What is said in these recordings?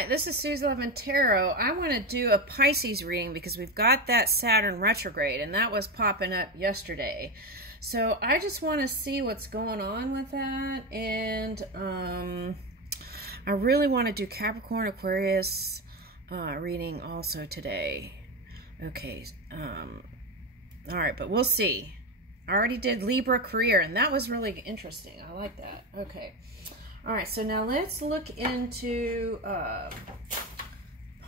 Hi, this is Susie Levin Tarot. I want to do a Pisces reading because we've got that Saturn retrograde, and that was popping up yesterday. So I just want to see what's going on with that, and I really want to do Capricorn, Aquarius reading also today. Okay, all right, but we'll see. I already did Libra career, and that was really interesting. I like that. Okay. All right, so now let's look into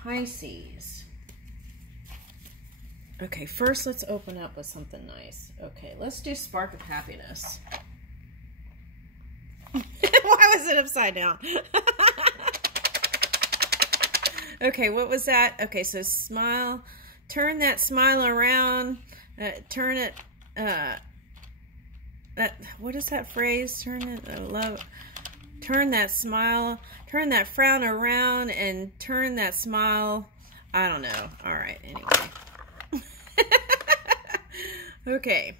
Pisces. Okay, first let's open up with something nice. Okay, let's do Spark of Happiness. Why was it upside down? Okay, what was that? Okay, so smile. Turn that smile around. Turn it. What is that phrase? Turn it. Love. Turn that smile, turn that frown around, and turn that smile. I don't know. All right, anyway. Okay.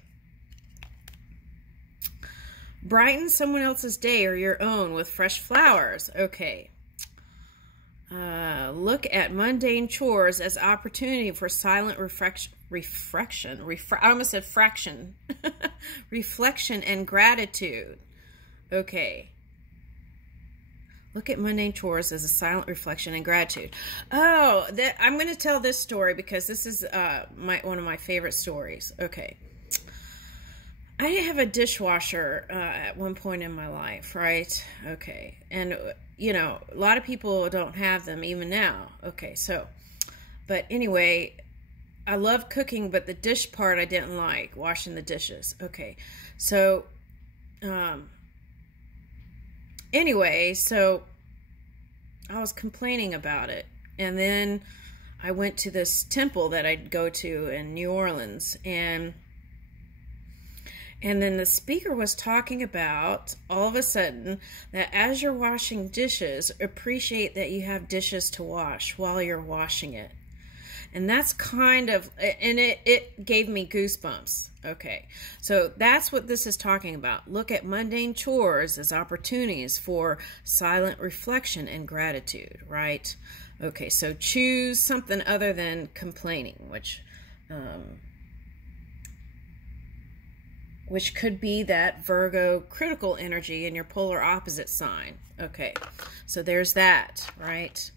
Brighten someone else's day or your own with fresh flowers. Okay. Look at mundane chores as opportunity for silent reflection. I almost said fraction. Reflection and gratitude. Okay. Look at mundane chores as a silent reflection and gratitude. Oh, I'm going to tell this story because this is one of my favorite stories. Okay. I have a dishwasher at one point in my life, right? Okay. And, you know, a lot of people don't have them even now. Okay, so, but anyway, I love cooking, but the dish part I didn't like, washing the dishes. Okay, so, anyway, so I was complaining about it, and then I went to this temple that I'd go to in New Orleans, and then the speaker was talking about, all of a sudden, that as you're washing dishes, appreciate that you have dishes to wash while you're washing it. And that's kind of, and it gave me goosebumps. Okay, so that's what this is talking about. Look at mundane chores as opportunities for silent reflection and gratitude, right? Okay, so choose something other than complaining, which could be that Virgo critical energy in your polar opposite sign. Okay, so there's that, right?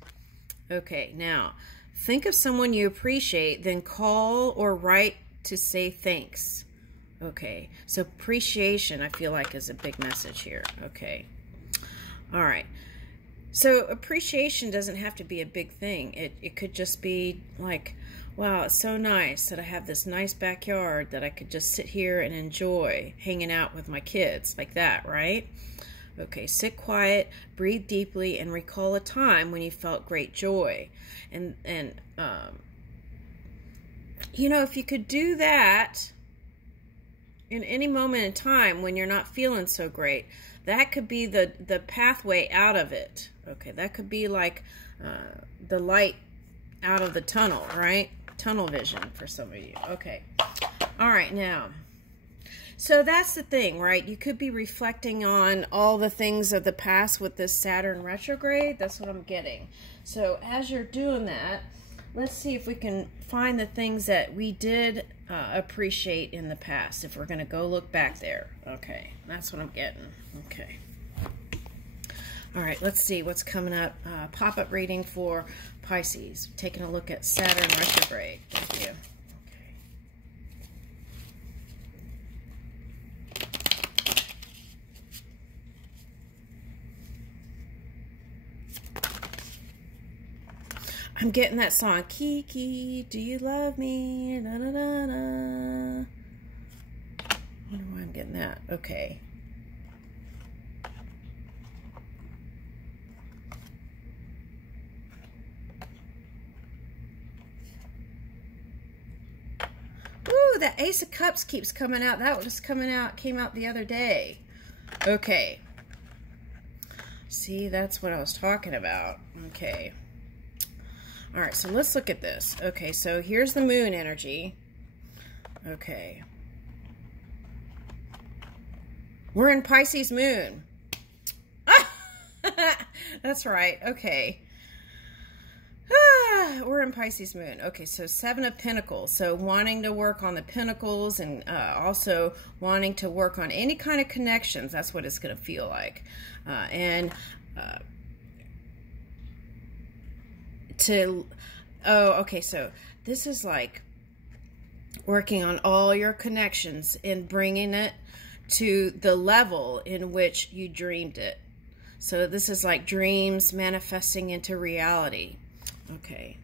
Okay, now, think of someone you appreciate, then call or write to say thanks. Okay, so appreciation, I feel like, is a big message here. Okay, all right. So appreciation doesn't have to be a big thing. It could just be like, wow, it's so nice that I have this nice backyard that I could just sit here and enjoy hanging out with my kids, like that, right? Okay, sit quiet, breathe deeply, and recall a time when you felt great joy. And you know, if you could do that in any moment in time when you're not feeling so great, that could be the pathway out of it. Okay, that could be like the light out of the tunnel, right? Tunnel vision for some of you. Okay, all right, now. So that's the thing, right? You could be reflecting on all the things of the past with this Saturn retrograde. That's what I'm getting. So as you're doing that, let's see if we can find the things that we did appreciate in the past, if we're going to go look back there. Okay, that's what I'm getting. Okay. All right, let's see what's coming up. Pop-up reading for Pisces. Taking a look at Saturn retrograde. Thank you. I'm getting that song, Kiki, do you love me? Da, da, da, da. I wonder why I'm getting that. Okay. Ooh, that Ace of Cups keeps coming out. That was came out the other day. Okay. See, that's what I was talking about. Okay. All right, so let's look at this. Okay, so here's the moon energy. Okay. We're in Pisces moon. That's right. Okay. we're in Pisces moon. Okay, so Seven of Pentacles. So wanting to work on the Pentacles, and also wanting to work on any kind of connections. That's what it's going to feel like. Okay, so this is like working on all your connections and bringing it to the level in which you dreamed it. So this is like dreams manifesting into reality. Okay.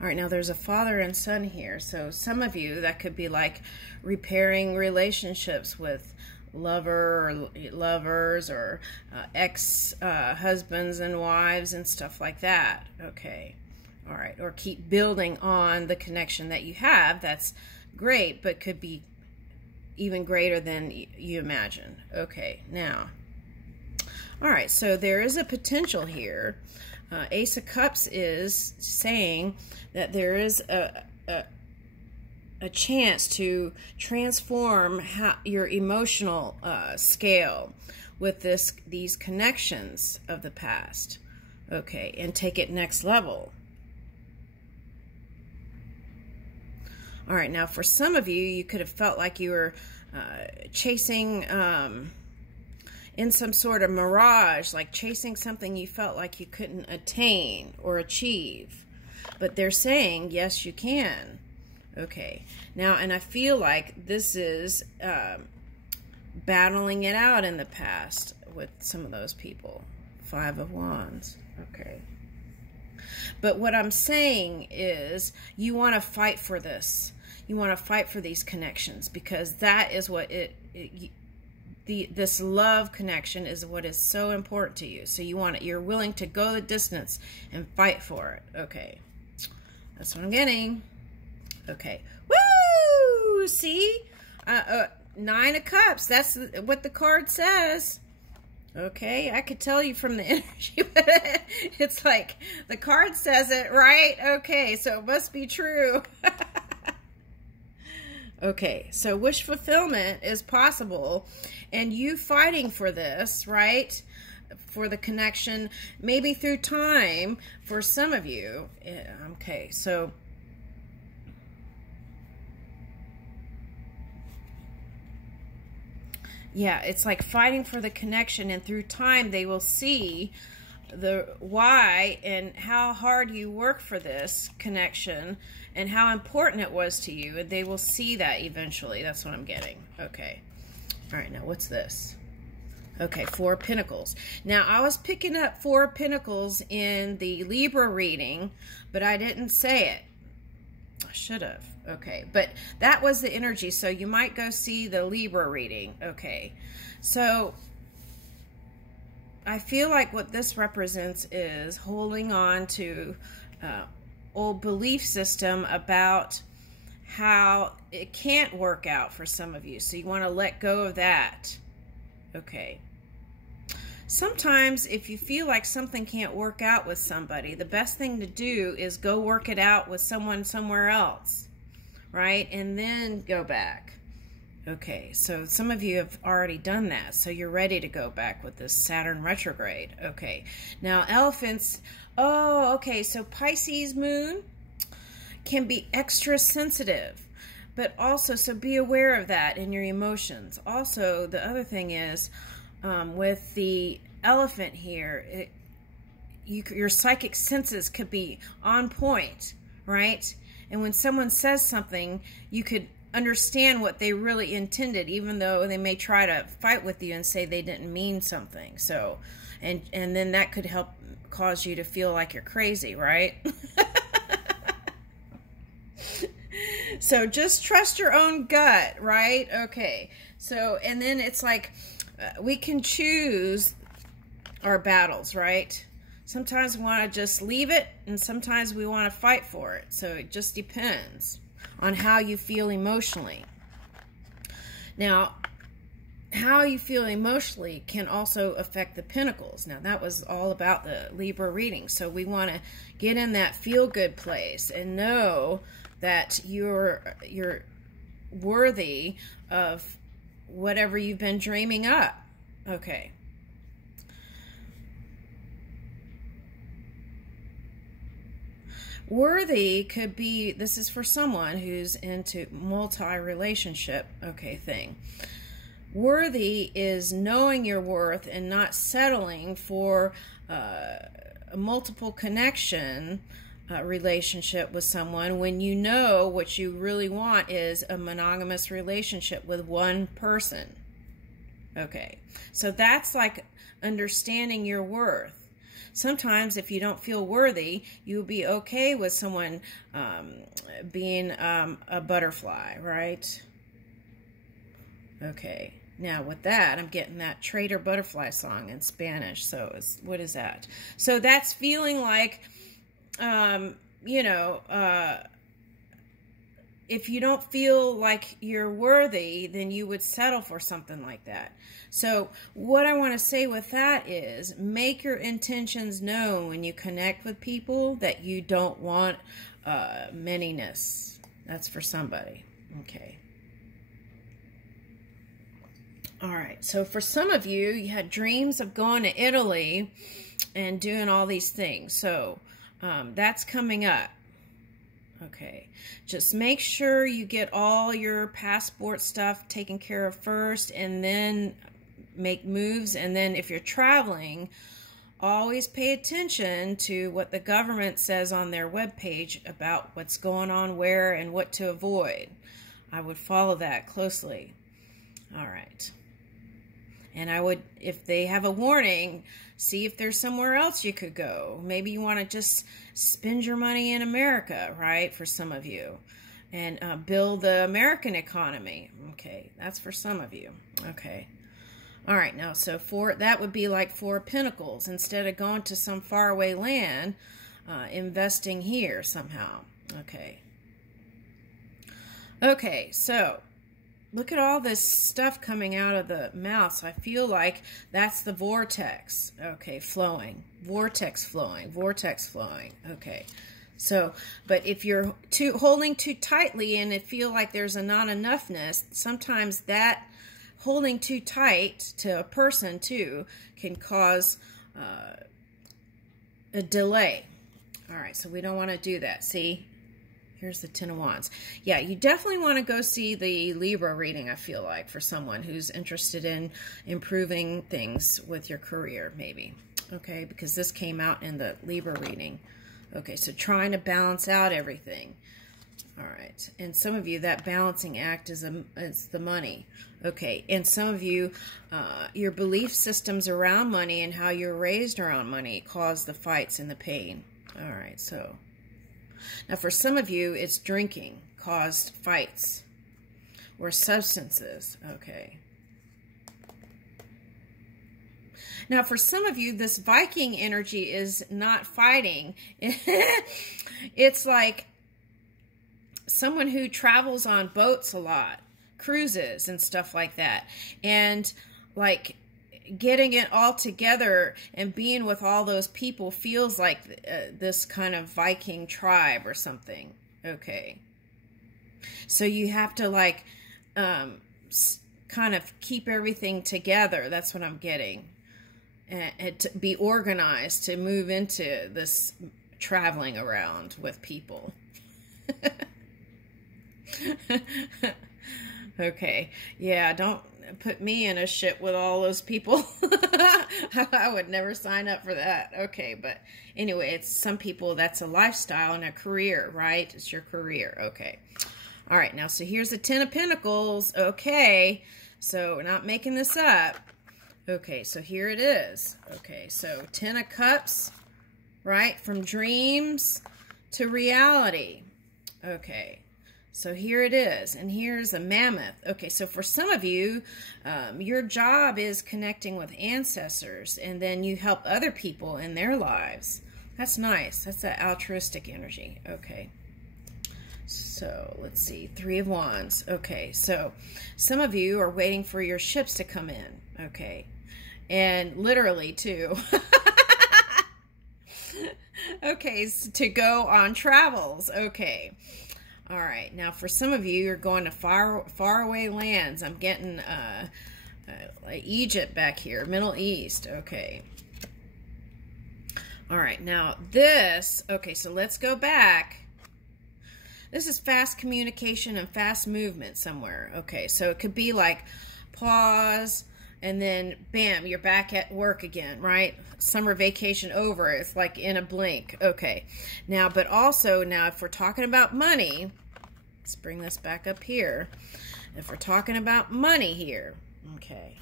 All right, now there's a father and son here. So some of you, that could be like repairing relationships with lovers or ex-husbands and wives and stuff like that. Okay. All right. Or keep building on the connection that you have. That's great, but could be even greater than you imagine. Okay. Now, all right. So there is a potential here. Ace of Cups is saying that there is a chance to transform your emotional scale with these connections of the past. Okay, and take it next level. All right, now for some of you, you could have felt like you were chasing in some sort of mirage, like chasing something you felt like you couldn't attain or achieve. But they're saying, yes, you can. Okay, now, and I feel like this is battling it out in the past with some of those people. Five of Wands. Okay. But what I'm saying is you want to fight for this. You want to fight for these connections, because that is what this love connection is what is so important to you. So you're willing to go the distance and fight for it. Okay. That's what I'm getting. Okay. Woo! See? Nine of Cups. That's what the card says. Okay. I could tell you from the energy, but it's like the card says it, right? Okay. So it must be true. Okay. So wish fulfillment is possible, and you fighting for this, right? For the connection, maybe through time for some of you. Okay. So yeah, it's like fighting for the connection, and through time they will see the why and how hard you work for this connection and how important it was to you, and they will see that eventually. That's what I'm getting. Okay. All right, now what's this? Okay, Four of Pentacles. Now, I was picking up Four of Pentacles in the Libra reading, but I didn't say it. I should have. Okay, but that was the energy, so you might go see the Libra reading. Okay, so I feel like what this represents is holding on to old belief system about how it can't work out for some of you, so you want to let go of that. Okay. Sometimes if you feel like something can't work out with somebody, the best thing to do is go work it out with someone somewhere else, right? And then go back. Okay, so some of you have already done that, so you're ready to go back with this Saturn retrograde. Okay, now elephants, oh, okay, so Pisces moon can be extra sensitive, but also, so be aware of that in your emotions. Also, the other thing is, with the elephant here, your psychic senses could be on point, right? And when someone says something, you could understand what they really intended, even though they may try to fight with you and say they didn't mean something. So, and then that could help cause you to feel like you're crazy, right? So just trust your own gut, right? Okay. So, and then it's like, we can choose our battles, right? Sometimes we want to just leave it, and sometimes we want to fight for it. So it just depends on how you feel emotionally. Now, how you feel emotionally can also affect the pentacles. Now, that was all about the Libra reading. So we want to get in that feel-good place and know that you're worthy of whatever you've been dreaming up. Okay. Worthy could be, this is for someone who's into multi-relationship, okay, thing. Worthy is knowing your worth and not settling for a multiple connection relationship with someone when you know what you really want is a monogamous relationship with one person. Okay, so that's like understanding your worth. Sometimes if you don't feel worthy, you'll be okay with someone being a butterfly, right? Okay, now with that, I'm getting that Trader Butterfly song in Spanish. So what is that? So that's feeling like, you know, if you don't feel like you're worthy, then you would settle for something like that. So what I want to say with that is make your intentions known when you connect with people that you don't want manyness. That's for somebody. Okay. All right. So for some of you, you had dreams of going to Italy and doing all these things. So that's coming up. Okay, just make sure you get all your passport stuff taken care of first and then make moves. And then if you're traveling, always pay attention to what the government says on their webpage about what's going on where and what to avoid. I would follow that closely. All right. And I would, if they have a warning, see if there's somewhere else you could go. Maybe you want to just spend your money in America, right, for some of you. And build the American economy. Okay, that's for some of you. Okay. All right, now, so that would be like 4 of Pentacles. Instead of going to some faraway land, investing here somehow. Okay. Okay, so look at all this stuff coming out of the mouth. So I feel like that's the vortex. Okay, flowing. Vortex flowing. Vortex flowing. Okay. So, but if you're holding too tightly and it feel like there's a not enoughness, sometimes that holding too tight to a person too can cause a delay. All right, so we don't want to do that. See? Here's the Ten of Wands. Yeah, you definitely want to go see the Libra reading, I feel like, for someone who's interested in improving things with your career, maybe. Okay, because this came out in the Libra reading. Okay, so trying to balance out everything. All right, and some of you, that balancing act is the money. Okay, and some of you, your belief systems around money and how you're raised around money cause the fights and the pain. All right, so now for some of you, it's drinking caused fights or substances. Okay. Now for some of you, this Viking energy is not fighting. It's like someone who travels on boats a lot, cruises and stuff like that. And like getting it all together and being with all those people feels like this kind of Viking tribe or something. Okay. So you have to like kind of keep everything together. That's what I'm getting. And to be organized to move into this traveling around with people. Okay. Yeah, don't put me in a ship with all those people. I would never sign up for that. Okay, but anyway, it's some people, that's a lifestyle and a career, right? It's your career. Okay. All right, now, so here's the Ten of Pentacles. Okay, so we're not making this up. Okay, so here it is. Okay, so Ten of Cups, right? From dreams to reality. Okay. So here it is, and here's a mammoth. Okay, so for some of you, your job is connecting with ancestors, and then you help other people in their lives. That's nice. That's that altruistic energy. Okay. So let's see, Three of Wands. Okay, so some of you are waiting for your ships to come in. Okay, and literally too. Okay, so to go on travels. Okay. All right, now for some of you, you're going to faraway lands. I'm getting Egypt back here, Middle East. Okay. All right, now this, okay, so let's go back. This is fast communication and fast movement somewhere. Okay, so it could be like pause, and then bam, you're back at work again, right? Summer vacation over. It's like in a blink. Okay, now, but also now if we're talking about money, let's bring this back up here. If we're talking about money here, okay,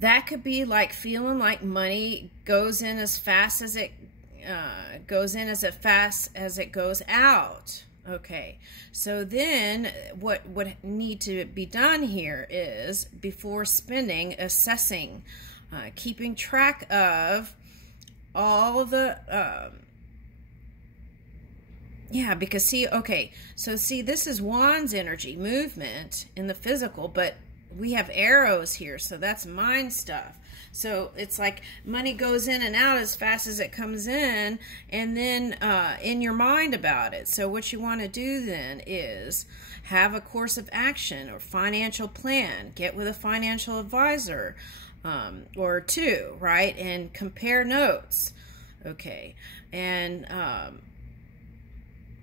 that could be like feeling like money goes in as fast as it fast as it goes out. Okay, so then what would need to be done here is, before spending, assessing, keeping track of all the yeah, because see, okay, so see, this is Wands energy, movement in the physical, but we have arrows here, so that's mind stuff. So it's like money goes in and out as fast as it comes in, and then in your mind about it. So what you want to do then is have a course of action or financial plan. Get with a financial advisor or two, right? And compare notes. Okay. And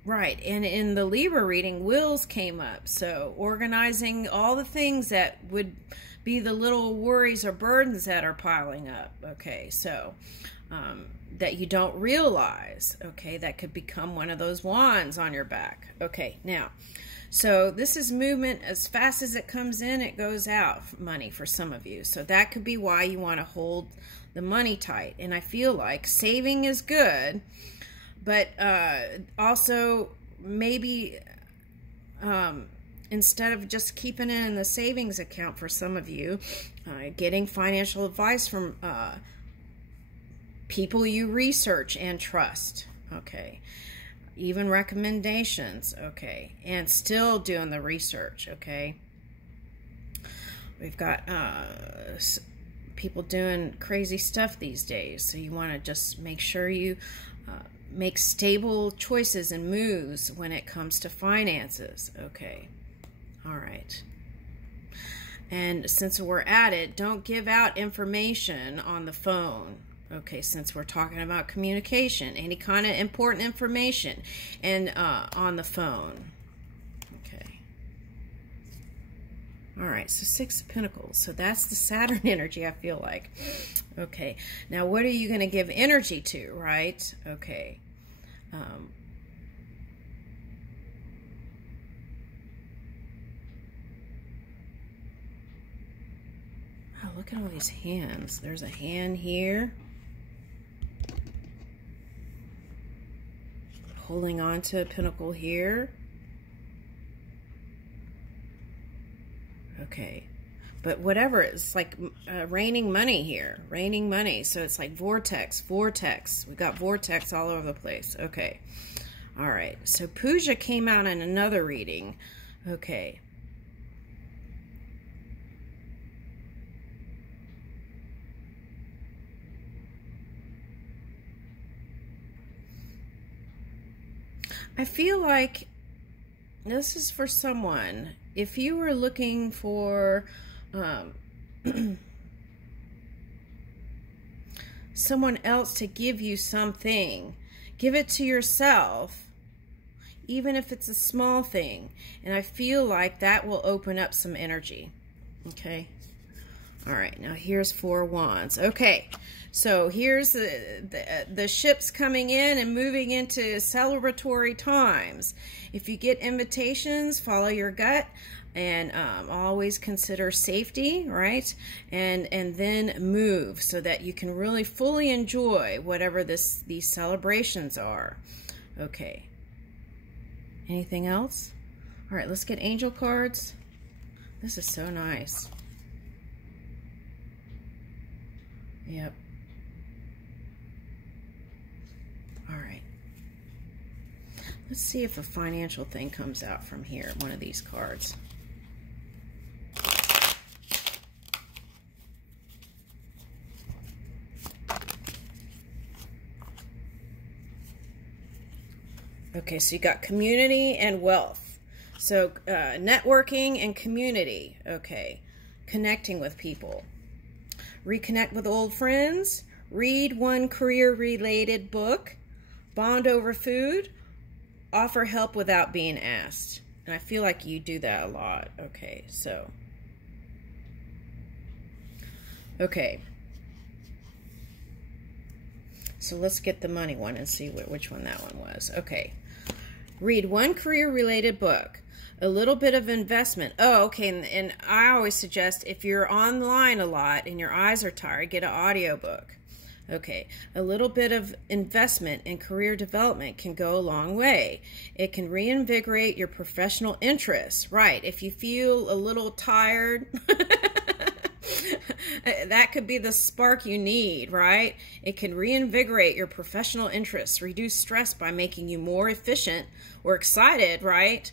right, and in the Libra reading, wills came up. So organizing all the things that would be the little worries or burdens that are piling up. Okay, so that you don't realize. Okay, that could become one of those wands on your back. Okay, now, so this is movement. As fast as it comes in, it goes out, money for some of you. So that could be why you want to hold the money tight. And I feel like saving is good, but also maybe instead of just keeping it in the savings account for some of you, getting financial advice from people you research and trust, okay, even recommendations, okay, and still doing the research, okay. We've got people doing crazy stuff these days, so you want to just make sure you make stable choices and moves when it comes to finances. Okay. All right. And since we're at it, don't give out information on the phone. Okay, since we're talking about communication, any kind of important information and on the phone. Okay. All right, so Six of Pentacles. So that's the Saturn energy, I feel like. Okay, now what are you going to give energy to, right? Okay. Oh, look at all these hands. There's a hand here, holding on to a pentacle here. Okay. But whatever, it's like raining money here. Raining money. So it's like vortex, vortex. We've got vortex all over the place. Okay. All right. So Puja came out in another reading. Okay. I feel like this is for someone. If you were looking for someone else to give you something, give it to yourself, even if it's a small thing. And I feel like that will open up some energy. Okay. All right. Now here's Four Wands. Okay. So here's the ships coming in and moving into celebratory times. If you get invitations, follow your gut. And always consider safety, right? And then move so that you can really fully enjoy whatever these celebrations are. Okay. Anything else? All right, let's get angel cards. This is so nice. Yep. All right. Let's see if a financial thing comes out from here, one of these cards. Okay, so you got community and wealth. So networking and community. Okay, connecting with people. reconnect with old friends, read one career-related book, bond over food, offer help without being asked. And I feel like you do that a lot. Okay, so. Okay. So let's get the money one and see which one that one was. Okay. Read one career-related book. A little bit of investment. Oh, okay. And I always suggest if you're online a lot and your eyes are tired, get an audiobook. Okay. A little bit of investment in career development can go a long way. It can reinvigorate your professional interests. Right. If you feel a little tired, that could be the spark you need, right? It can reinvigorate your professional interests, reduce stress by making you more efficient or excited, right?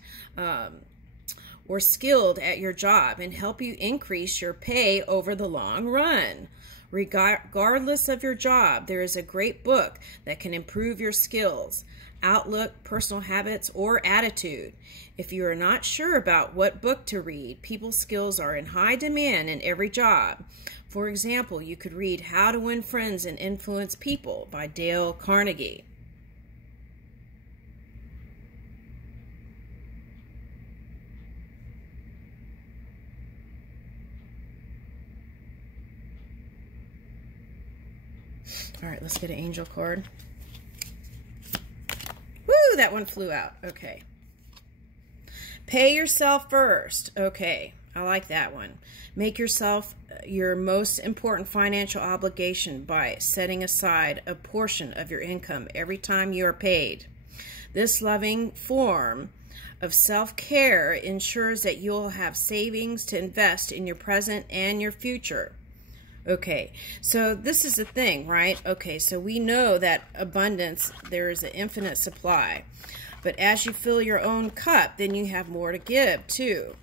Or skilled at your job, and help you increase your pay over the long run. Regardless of your job, there is a great book that can improve your skills, outlook, personal habits, or attitude. If you are not sure about what book to read, people skills are in high demand in every job. For example, you could read How to Win Friends and Influence People by Dale Carnegie. All right, let's get an angel card. Woo, that one flew out. Okay. Pay yourself first. Okay, I like that one. Make yourself your most important financial obligation by setting aside a portion of your income every time you are paid. This loving form of self-care ensures that you'll have savings to invest in your present and your future. Okay, so this is the thing, right? Okay, so we know that abundance, there is an infinite supply. But as you fill your own cup, then you have more to give too.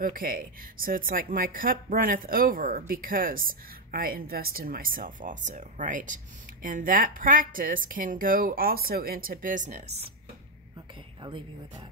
Okay, so it's like my cup runneth over because I invest in myself also, right? And that practice can go also into business. Okay, I'll leave you with that.